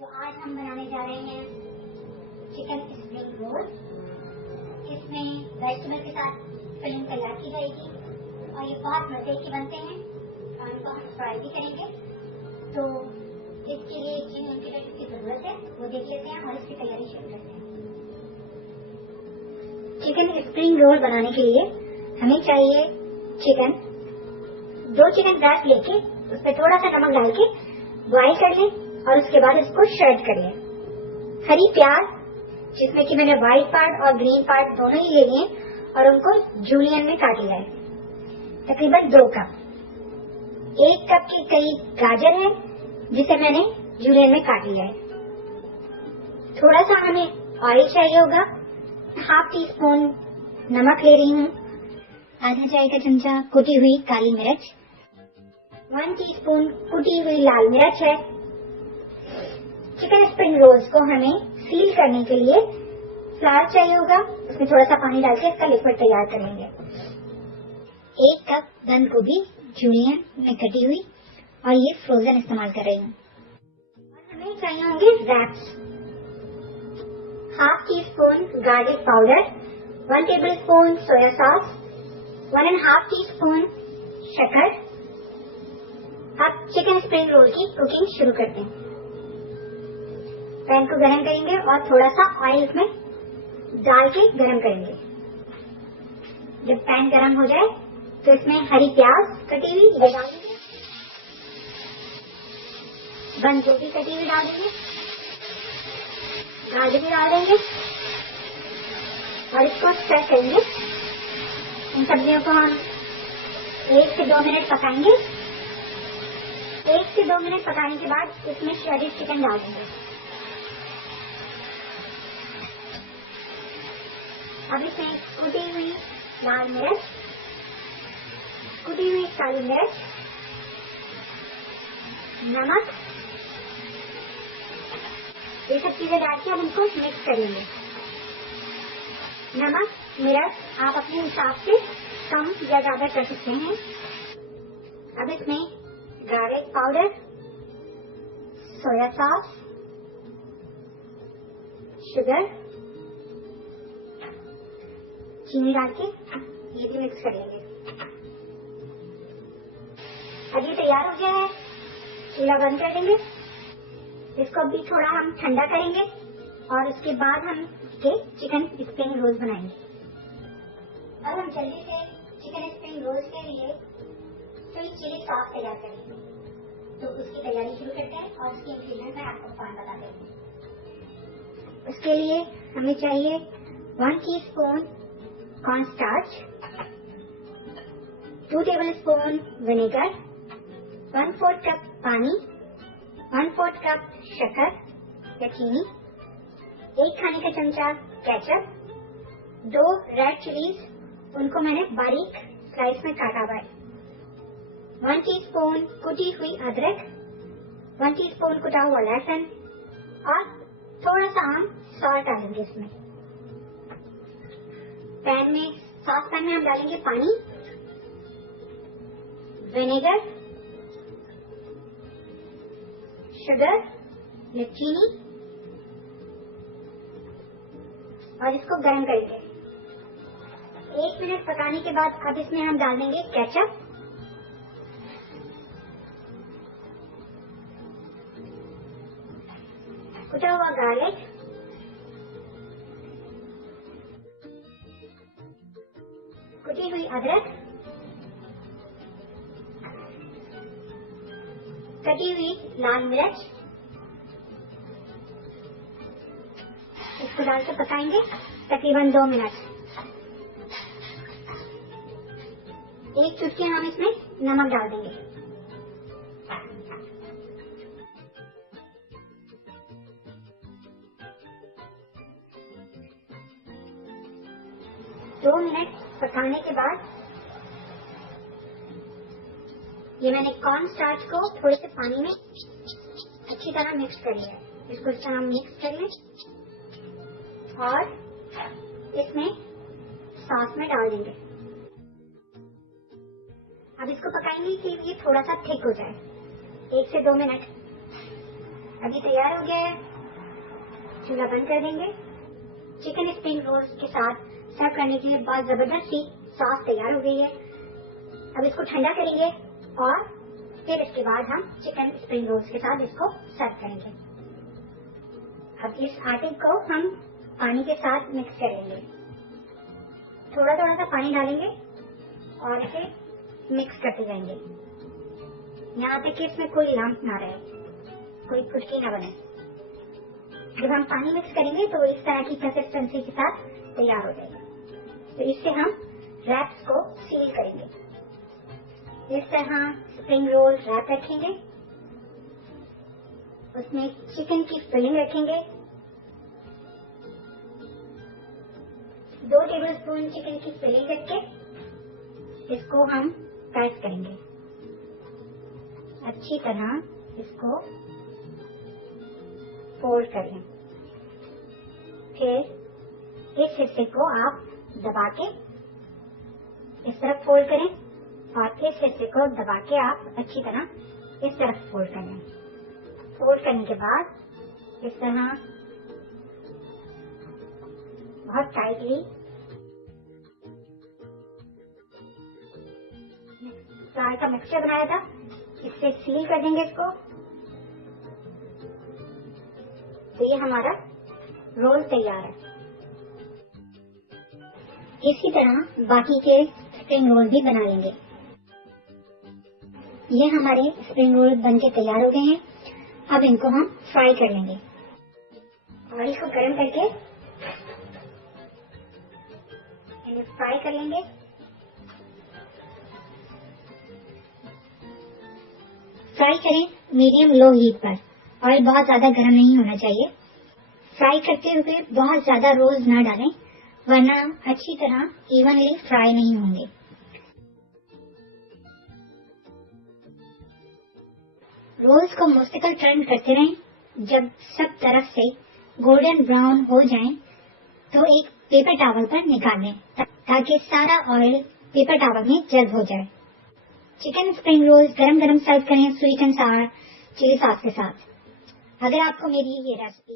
तो आज हम बनाने जा रहे हैं चिकन स्प्रिंग रोल। इसमें वेजिटेबल के साथ फिलिंग तैयार की जाएगी और ये बहुत मजे के बनते हैं और इनको हम फ्राई भी करेंगे। तो इसके लिए जिन इंग्रेडिएंट्स की जरूरत है वो देख लेते हैं और इसकी तैयारी शुरू करते हैं। चिकन स्प्रिंग रोल बनाने के लिए हमें चाहिए चिकन। 2 चिकन ब्रेस्ट लेके उस पर थोड़ा सा नमक डाल के बॉइल कर लें और उसके बाद इसको श्रेड कर लें। हरी प्याज जिसमें कि मैंने व्हाइट पार्ट और ग्रीन पार्ट दोनों ही ले लिए और उनको जूलियन में काट लिया है, तकरीबन 2 कप। 1 कप के करीब गाजर है जिसे मैंने जूलियन में काट लिया है। थोड़ा सा हमें ऑयल चाहिए होगा। 1/2 टीस्पून नमक ले रही हूँ। आधा चाय का चमचा कुटी हुई काली मिर्च, 1 टीस्पून कुटी हुई लाल मिर्च है। चिकन स्प्रिंग रोल्स को हमें सील करने के लिए फ्लावर चाहिए होगा। उसमें थोड़ा सा पानी डाल के इसका लिक्विड तैयार करेंगे। 1 कप बंद गोभी जूलियन में कटी हुई और ये फ्रोजन इस्तेमाल कर रही हूँ। और हमें चाहिए होंगे wraps. 1/2 teaspoon garlic powder, 1 tablespoon soya sauce, 1.5 teaspoon शक्कर। अब चिकन स्प्रिंग रोल की कुकिंग शुरू करते हैं। पैन को गरम करेंगे और थोड़ा सा ऑयल इसमें डाल के गरम करेंगे। जब पैन गरम हो जाए तो इसमें हरी प्याज कटी हुई ये डालेंगे, बंद गोभी कटी हुई डाल देंगे, गाजर भी डाल देंगे और इसको स्टर करेंगे। इन सब्जियों को हम 1 से 2 मिनट पकाएंगे। 1 से 2 मिनट पकाने के बाद इसमें श्रेडेड चिकन डाल देंगे। अब इसमें कुटी हुई लाल मिर्च, कुटी हुई काली मिर्च, नमक, ये सब चीजें डाल के अब इनको मिक्स करेंगे। नमक मिर्च आप अपने हिसाब से कम या ज्यादा कर सकते हैं। अब इसमें garlic powder, soya sauce, sugar, चीनी डाल के ये भी मिक्स कर लेंगे। अब ये तैयार हो गया है, चूल्हा बंद कर देंगे। इसको भी थोड़ा हम ठंडा करेंगे और उसके बाद हम इसके चिकन स्प्रिंग रोल्स बनाएंगे। अब हम जल्दी से चिकन स्प्रिंग रोल्स के लिए स्वीट चिली सॉस तैयार करेंगे। तो उसकी तैयारी शुरू करते हैं और उसकी इंग्रेडिएंट मैं आपको फौरन बता देंगे। उसके लिए हमें चाहिए 1 teaspoon cornstarch, 2 tablespoon vinegar, 1/4 cup पानी, 1/4 कप शक्कर या चीनी, 1 खाने का चमचा केचप, 2 रेड चिलीज, उनको मैंने बारीक स्लाइस में काटा हुआ है, 1 टीस्पून कुटी हुई अदरक, 1 टीस्पून कुटा हुआ लहसुन और थोड़ा सा हम सॉल्ट डालेंगे इसमें। सॉस पैन में हम डालेंगे पानी, विनेगर, शुगर या चीनी और इसको गर्म करेंगे। 1 मिनट पकाने के बाद अब इसमें हम डाल देंगे केचप, कुटा हुआ गार्लिक, कुटी हुई अदरक, कटी हुई लाल मिर्च, इसको डाल के पकाएंगे तकरीबन 2 मिनट। 1 चुटकी हम इसमें नमक डाल देंगे। दो मिनट पकाने के बाद ये मैंने कॉर्न स्टार्च को थोड़े से पानी में अच्छी तरह मिक्स कर लिया है। इसको इस तरह मिक्स कर लें और इसमें सॉस में डाल देंगे। अब इसको पकाएंगे कि ये थोड़ा सा थिक हो जाए, 1 से 2 मिनट। अभी तैयार हो गया है, चूल्हा बंद कर देंगे। चिकन स्प्रिंग रोल्स के साथ सर्व करने के लिए बहुत जबरदस्त सी सॉस तैयार हो गई है। अब इसको ठंडा करेंगे और फिर इसके बाद हम चिकन स्प्रिंग रोल्स के साथ इसको सर्व करेंगे। अब इस आटे को हम पानी के साथ मिक्स कर लेंगे। थोड़ा थोड़ा सा पानी डालेंगे और इसे मिक्स करते जाएंगे यहाँ तक कि इसमें कोई लम्प ना रहे, कोई फुटकी ना बने। जब हम पानी मिक्स करेंगे तो इस तरह की कंसिस्टेंसी के साथ तैयार हो जाएगा। तो इससे हम रैप्स को सील करेंगे। इस तरह स्प्रिंग रोल रैप रखेंगे, उसमें चिकन की फिलिंग रखेंगे। 2 टेबलस्पून चिकन की फिलिंग रख के इसको हम प्रेस करेंगे। अच्छी तरह इसको फोल्ड कर लें। फिर इस हिस्से को आप दबा के इस तरफ फोल्ड करें और इस हिस्से को दबा के आप अच्छी तरह इस तरफ फोल्ड कर लें। फोल्ड करने के बाद इस तरह बहुत टाइटली फ्राई का मिक्सचर बनाया था, इससे सील कर देंगे इसको। तो ये हमारा रोल तैयार है। इसी तरह बाकी के स्प्रिंग रोल भी बना लेंगे। ये हमारे स्प्रिंग रोल बनके तैयार हो गए हैं। अब इनको हम फ्राई कर लेंगे। ऑयल को गर्म करके इन्हें फ्राई कर लेंगे। फ्राई करें मीडियम लो हीट पर। ऑयल बहुत ज्यादा गर्म नहीं होना चाहिए। फ्राई करते हुए बहुत ज्यादा रोल्स ना डालें, वरना अच्छी तरह इवनली फ्राई नहीं होंगे। रोल्स को मुस्तकिल टर्न करते रहें। जब सब तरफ से गोल्डन ब्राउन हो जाएं, तो एक पेपर टॉवल पर निकाल लें ताकि सारा ऑयल पेपर टॉवल में जल्द हो जाए। चिकन स्प्रिंग रोल्स गरम गरम सर्व करें sweet and sour chilli sauce के साथ। अगर आपको मेरी ये रेसिपी